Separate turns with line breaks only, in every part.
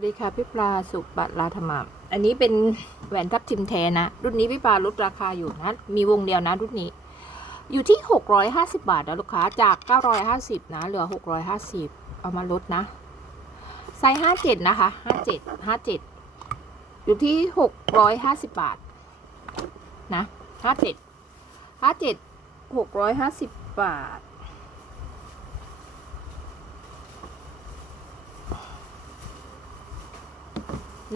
สวัสดีค่ะพี่ปลาสุบัตรลาธรรมอันนี้เป็นแหวนทับทิมแท้นะ รุ่นนี้พี่ปลาลดราคาอยู่นะ มีวงเดียวนะรุ่นนี้ อยู่ที่ 650 บาทนะลูกค้าจาก 950 นะ เหลือ 650 เอามาลดนะ ไซส์ 57 นะคะ 57 57 อยู่ที่ 650 บาท นะ 57 57 650 บาท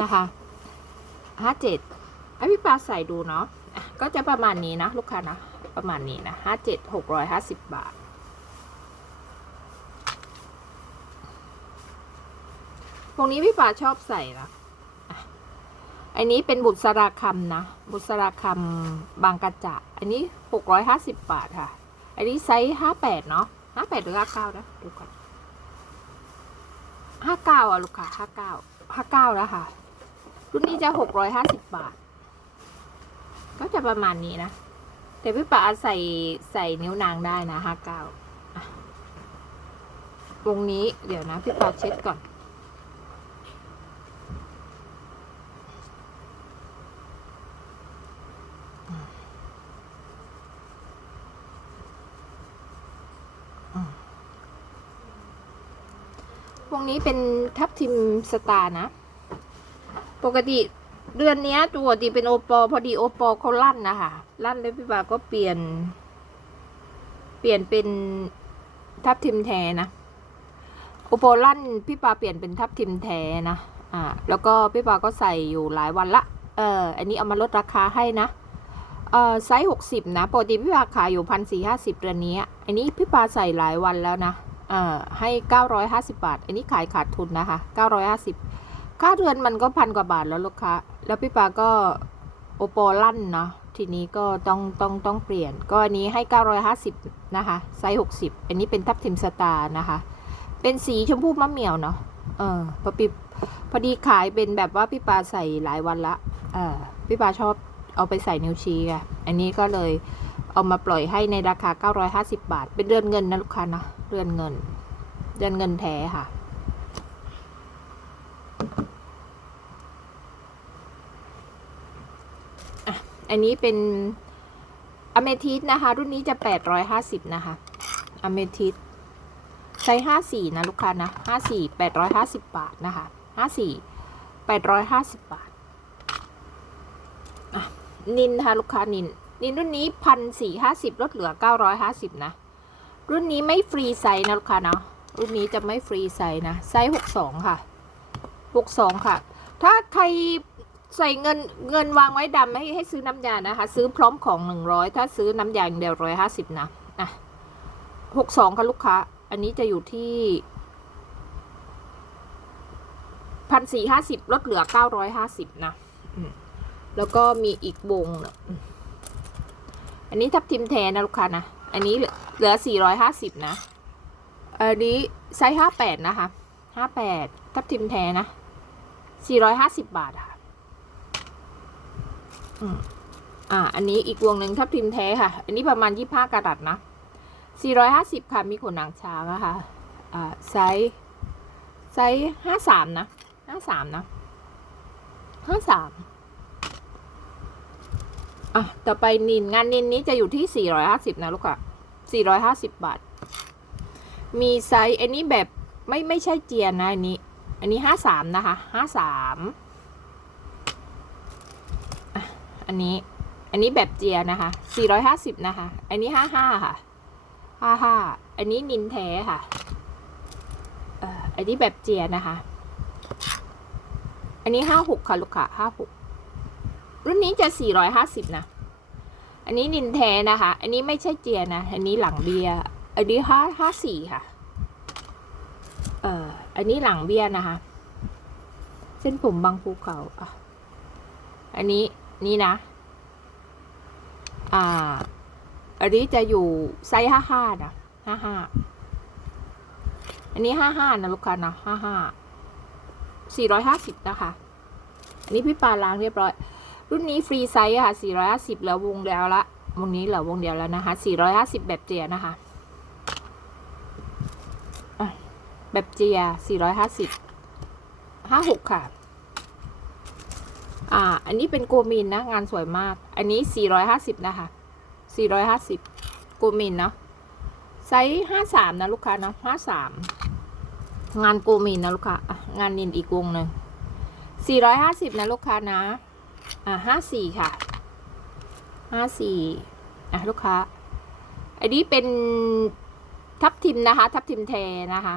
นะคะห้าเจ็ดให้พี่ปลาใส่ดูเนาะก็จะประมาณนี้นะ ลูกค้านะ ประมาณนี้นะห้าเจ็ดหกร้อยห้าสิบบาทพวกนี้พี่ปลาชอบใส่นะอันนี้เป็นบุษราคำนะ บุษราคำบางกระจะอันนี้หกร้อยห้าสิบบาทค่ะ อันนี้ไซส์ห้าแปดเนาะห้าแปดหรือห้าเก้านะดูก่อนห้าเก้าอะลูกค้าห้าเก้าห้าเก้าแล้วค่ะ รุ่นนี้จะหกร้อยห้าสิบบาท ก็จะประมาณนี้นะ แต่พี่ป๋าใส่ใส่นิ้วนางได้นะห้าเก้าวงนี้เดี๋ยวนะ พี่ป๋าเช็ดก่อนวงนี้เป็นทับทิมสตาร์นะ ปกติเดือนนี้ยปกติเป็นโอปอ พอดีโอปอเขาลั่นนะคะลั่นแล้วพี่บาก็เปลี่ยน เปลี่ยนเป็นทับทิมแท้นะโอปอลั่นพี่ปาเปลี่ยนเป็นทับทิมแท้นะอ่าแล้วก็พี่ปาก็ใส่อยู่หลายวันละเอออันนี้เอามาลดราคาให้นะเออไซส์หกสิบนะปกติพี่ปาขายอยู่พันสี่ห้าสิบเดือนนี้ อันนี้พี่ปาใส่หลายวันแล้วนะเออให้เก้าร้อยห้าสิบาท อันนี้ขายขาดทุนนะคะเก้าร้อยห้าสิบ ค่าเดือนมันก็พันกว่าบาทแล้วลูกค้า แล้วพี่ปาก็โอปอลั่นเนาะ ทีนี้ก็ต้องต้องต้องเปลี่ยน ก็อันนี้ให้ 950 นะคะ ไซส์ 60 อันนี้เป็นทับทิมสตาร์นะคะ เป็นสีชมพูมะเหมี่ยวเนาะ เออพอปีพอดีขายเป็นแบบว่าพี่ปาใส่หลายวันละ เออพี่ปาชอบเอาไปใส่นิ้วชี้ไงอันนี้ก็เลยเอามาปล่อยให้ในราคา 950 บาท เป็นเรือนเงินนะลูกค้านะ เรือนเงิน เรือนเงินแท้ค่ะ อันนี้เป็นอเมทิสนะคะ รุ่นนี้จะแปดร้อยห้าสิบนะคะอเมทิสใช้ห้าสี่นะลูกค้านะห้าสี่แปดร้อยห้าสิบบาทนะคะห้าสี่แปดร้อยห้าสิบบาทนินนะคะลูกค้านิน นินรุ่นนี้พันสี่ห้าสิบลดเหลือเก้าร้อยห้าสิบนะ รุ่นนี้ไม่ฟรีไซส์นะลูกค้าเนาะรุ่นนี้จะไม่ฟรีไซส์นะ ไซส์หกสองค่ะหกสองค่ะ ถ้าใคร ใส่เงินเงินวางไว้ดำให้ให้ซื้อน้ำยานะคะ ซื้อพร้อมของหนึ่งร้อยถ้าซื้อน้ำยาอย่างเดียวร้อยห้าสิบนะอะหกสองค่ะลูกค้า อันนี้จะอยู่ที่พันสี่ห้าสิบลดเหลือเก้าร้อยห้าสิบนะแล้วก็มีอีกวงอันนี้ทับทิมแทนนะลูกค้านะ อันนี้เหลือสี่ร้อยห้าสิบนะ อันนี้ไซส์ห้าแปดนะคะห้าแปดทับทิมแทนนะสี่ร้อยห้าสิบบาทค่ะ อ่า อันนี้อีกวงหนึ่งทับทิมแท้ค่ะ อันนี้ประมาณยี่ห้ากระดัดนะสี่ร้อยห้าสิบค่ะ มีขนหนังช้างนะคะอ่าไซส์ไซส์ห้าสามนะห้าสามนะห้าสามอะ ต่อไปนินงานนินนี้จะอยู่ที่สี่ร้อยห้าสิบนะลูกค่ะสี่ร้อยห้าสิบบาท มีไซส์อันนี้แบบไม่ไม่ใช่เจียนนะอันนี้ อันนี้ห้าสามนะคะห้าสาม อันนี้ อันนี้แบบเจียนะคะ 450 นะคะ อันนี้ 55 ค่ะ 55 อันนี้นินแท้ค่ะอันนี้แบบเจียนะคะ อันนี้ 56 ค่ะ ลูกค้า56 รุ่นนี้จะ 450 นะ อันนี้นินแท้นะคะ อันนี้ไม่ใช่เจียนะ อันนี้หลังเบียอันนี้5 54 ค่ะ เอ่อ อันนี้หลังเบียนะคะ เส้นผมบางภูเขาอะอันนี้ นี่นะ อ่า อันนี้จะอยู่ไซส์ห้าห้านะห้าห้า อันนี้ห้าห้านะลูกค้านะห้าห้า สี่ร้อยห้าสิบนะคะ อันนี้พี่ปาล้างเรียบร้อย รุ่นนี้ฟรีไซส์ค่ะสี่ร้อยห้าสิบแล้ววงเดียวละ วงนี้เหลือวงเดียวแล้วนะคะสี่ร้อยห้าสิบแบบเจียนะคะ แบบเจียสี่ร้อยห้าสิบห้าหกค่ะ อ่า อันนี้เป็นโกมินนะ งานสวยมาก อันนี้สี่ร้อยห้าสิบนะคะสี่ร้อยห้าสิบโกมินเนาะ ไซส์ห้าสามนะ ลูกค้าเนาะห้าสามงานโกมินนะ ลูกค้า งานนินอีกวงหนึ่งสี่ร้อยห้าสิบนะ ลูกค้านะ อ่าห้าสี่ค่ะห้าสี่อะ ลูกค้า อันนี้เป็นทับทิมนะคะ ทับทิมแทนะคะ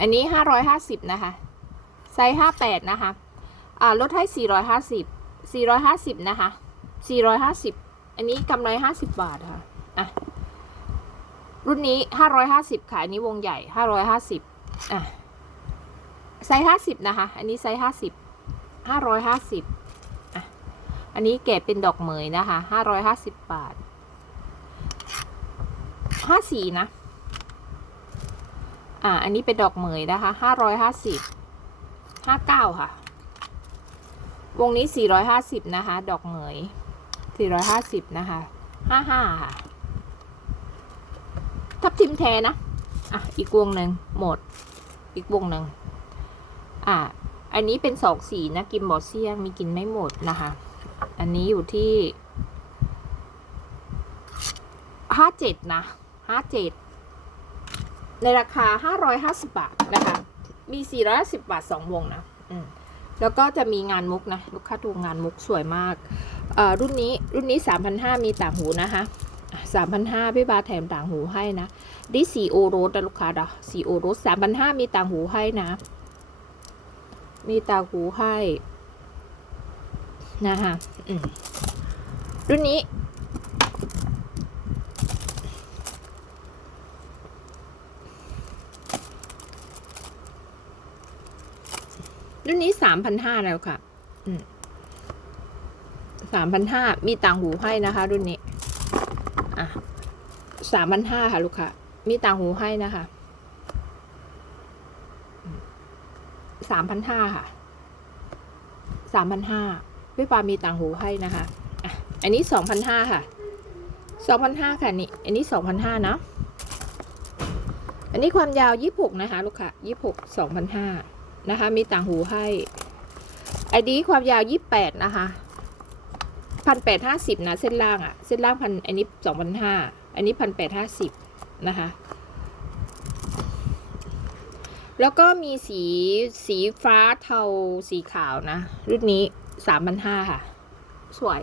อันนี้ห้าร้อยห้าสิบนะคะ ไซส์ห้าแปดนะคะ่าลดให้ 450 450 นะคะ 450 อันนี้กำไร 50 บาทค่ะ อะ รุ่นนี้ 550 ค่ะ อันนี้วงใหญ่ 550 อะ ไซส์ 50 นะคะ อันนี้ไซส์ 50 550 อะ อันนี้เก็บเป็นดอกเหมยนะคะ 550 บาท 54 นะ อ่า อันนี้เป็นดอกเหมยนะคะ 550 59 ค่ะ วงนี้สี่ร้อยห้าสิบนะคะ ดอกเหมยสี่ร้อยห้าสิบนะคะห้าห้าค่ะ ทับทิมแทนะ อะ อีกวงหนึ่งหมด อีกวงหนึ่งอะ อันนี้เป็นสองสีนะ กินบอเซียงมีกินไม่หมดนะคะ อันนี้อยู่ที่ห้าเจ็ดนะห้าเจ็ดในราคาห้าร้อยห้าสิบาทนะคะ มีสี่ร้อยสิบาทสองวงนะ อืม แล้วก็จะมีงานมุกนะลูกค้าดูงานมุกสวยมากรุ่นนี้รุ่นนี้สามพันห้ามีต่างหูนะคะสามพันห้าพี่บาแถมต่างหูให้นะดิสีโอโรสนะลูกค้าดะสีโอโรสสามพันห้ามีต่างหูให้นะ มีต่างหูให้นะคะรุ่นนี้ รุ่นนี้สามพันห้าแล้วค่ะสามพันห้ามีต่างหูให้นะคะ รุ่นนี้ อะสามพันห้าค่ะ ลูกค้ามีต่างหูให้นะคะสามพันห้าค่ะสามพันห้าพี่ปามีต่างหูให้นะคะอะอันนี้สองพันห้าค่ะสองพันห้าค่ะนี่ อันนี้สองพันห้านะอันนี้ความยาวยี่หกนะคะ ลูกค้ายี่หกสองพันห้า นะคะ มีต่างหูให้ไอดีความยาวยี่แปดนะคะพันแปดห้าสิบนะ เส้นล่างอะเส้นล่างพันอันนี้สองพันห้าอันนี้พันแปดห้าสิบนะคะ แล้วก็มีสีสีฟ้าเทาสีขาวนะ รุ่นนี้สามพันห้าค่ะ สวย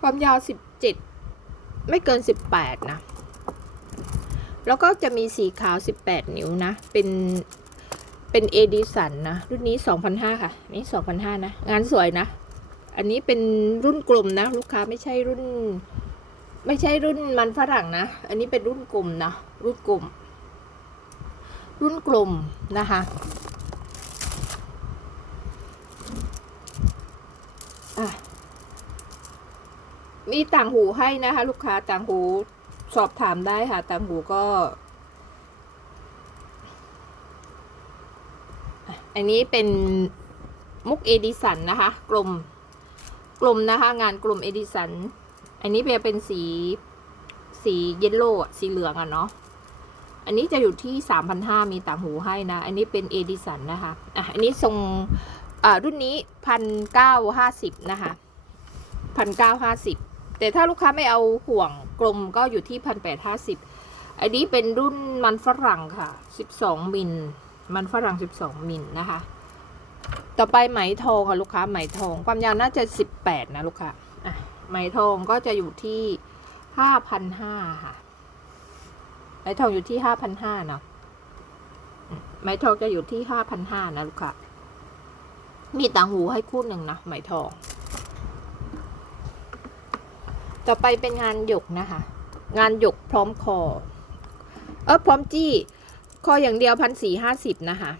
ความยาวสิบเจ็ดไม่เกินสิบแปดนะ แล้วก็จะมีสีขาวสิบแปดนิ้วนะ เป็น เป็นเอดิสันนะ รุ่นนี้สองพันห้าค่ะ นี่สองพันห้านะ งานสวยนะ อันนี้เป็นรุ่นกลมนะ ลูกค้าไม่ใช่รุ่น ไม่ใช่รุ่นมันฝรั่งนะ อันนี้เป็นรุ่นกลมนะ รุ่นกลม รุ่นกลมนะคะอะมีต่างหูให้นะคะ ลูกค้าต่างหูสอบถามได้ค่ะ ต่างหูก็ อันนี้เป็นมุกเอดิสันนะคะ กลมกลมนะคะ งานกลมเอดิสัน อันนี้เป็นสีสีเยลโล่สีเหลืองอะเนาะอันนี้จะอยู่ที่สามพันห้ามีต่างหูให้นะ อันนี้เป็นเอดิสันนะคะ อะ อันนี้ทรงอ่ารุ่นนี้พันเก้าห้าสิบนะคะพันเก้าห้าสิบแต่ถ้าลูกค้าไม่เอาห่วงกลมก็อยู่ที่พันแปดห้าสิบอันนี้เป็นรุ่นมันฝรั่งค่ะสิบสองมิล มันฝรั่ง 12 มิลนะคะ ต่อไปไหมทองค่ะลูกค้าไหมทองความยาวน่าจะ 18 นะลูกค้าอะไหมทองก็จะอยู่ที่5,500ค่ะไหมทองอยู่ที่5,500เนาะไหมทองจะอยู่ที่5,500นะลูกค้ามีต่างหูให้คู่หนึ่งนะไหมทอง ต่อไปเป็นงานหยกนะคะ งานหยกพร้อมคอ เออพร้อมจี้ คออย่างเดียวพันสี่ห้าสิบนะคะ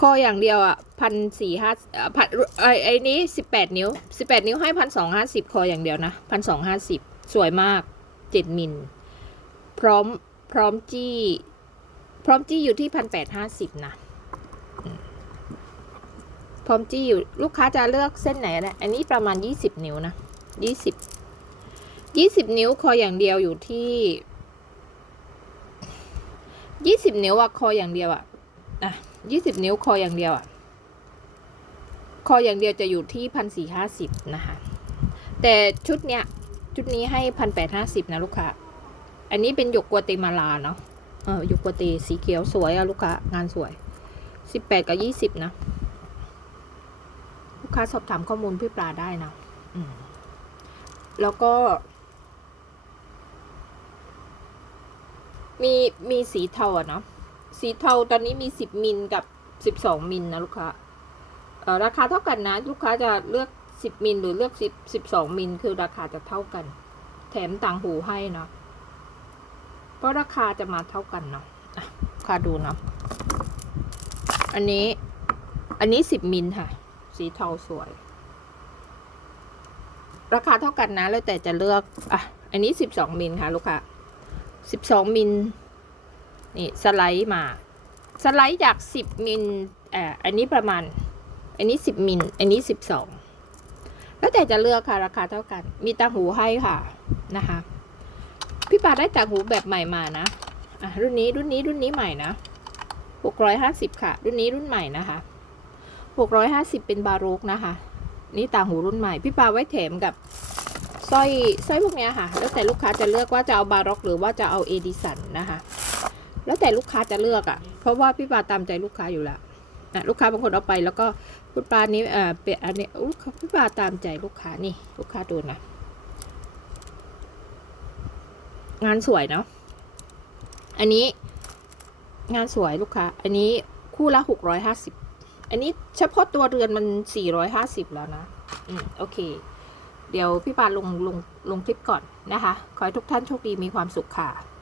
คออย่างเดียวอะพันสี่ห้าพันไอ้ไอ้นี้สิบแปดนิ้วสิบแปดนิ้วให้พันสองห้าสิบคออย่างเดียวนะพันสองห้าสิบสวยมากเจ็ดมิล พร้อมพร้อมจี้ พร้อมจี้อยู่ที่พันแปดห้าสิบนะพร้อมจี้อยู่ลูกค้าจะเลือกเส้นไหนนะอันนี้ประมาณยี่สิบนิ้วนะยี่สิบยี่สิบนิ้วคออย่างเดียวอยู่ที่ ยี่สิบนิ้วอะคออย่างเดียวอะอะยี่สิบนิ้วคออย่างเดียวอะคออย่างเดียวจะอยู่ที่พันสี่ห้าสิบนะคะ แต่ชุดเนี้ยชุดนี้ให้พันแปดห้าสิบนะลูกค้า อันนี้เป็นหยกกัวเตมาลาเนาะ เออหยกกัวเตสีเขียวสวยอะลูกค้างานสวยสิบแปดกับยี่สิบนะ ลูกค้าสอบถามข้อมูลพี่ปลาได้นะแล้วก็ มีมีสีเทาอะเนาะสีเทาตอนนี้มีสิบมิลกับสิบสองมิลนะลูกค้าเออราคาเท่ากันนะ ลูกค้าจะเลือกสิบมิลหรือเลือกสิบสิบสองมิลคือราคาจะเท่ากัน แถมต่างหูให้เนาะเพราะราคาจะมาเท่ากันเนาะอะลูกค้าดูเนาะอันนี้ อันนี้สิบมิลค่ะ สีเทาสวย ราคาเท่ากันนะแล้วแต่จะเลือกอะอันนี้สิบสองมิลค่ะ ลูกค้า สิบสองมิลนี่สไลด์มา สไลด์จากสิบมิลอ่ออันนี้ประมาณ อันนี้สิบมิลอันนี้สิบสองแล้วแต่จะเลือกค่ะราคาเท่ากัน มีต่างหูให้ค่ะนะคะ พี่ปาได้ต่างหูแบบใหม่มานะอะรุ่นนี้รุ่นนี้รุ่นนี้ใหม่นะหกร้อยห้าสิบค่ะ รุ่นนี้รุ่นใหม่นะคะหกร้อยห้าสิบเป็นบาโรกนะคะ นี่ต่างหูรุ่นใหม่ พี่ปาไว้แถมกับ สร้อยสร้อยพวกเนี้ยค่ะ แล้วแต่ลูกค้าจะเลือกว่าจะเอาบาร็อกหรือว่าจะเอาเอดิสันนะคะ แล้วแต่ลูกค้าจะเลือกอะ่ะ เพราะว่าพี่ปาตามใจลูกค้าอยู่แล้วอะลูกค้าบางคนเอาไปแล้วก็คุณปานี้เอ่อเป็นอันนี้อุ๊ยพี่ปาตามใจลูกค้านี่ ลูกค้าดูนะ งานสวยเนาะ อันนี้งานสวยลูกค้า อันนี้คู่ละหกร้อยห้าสิบ อันนี้เฉพาะตัวเรือนมันสี่ร้อยห้าสิบแล้วนะ อืมโอเค เดี๋ยวพี่ปาลงลงลงคลิปก่อนนะคะ ขอให้ทุกท่านโชคดีมีความสุขค่ะ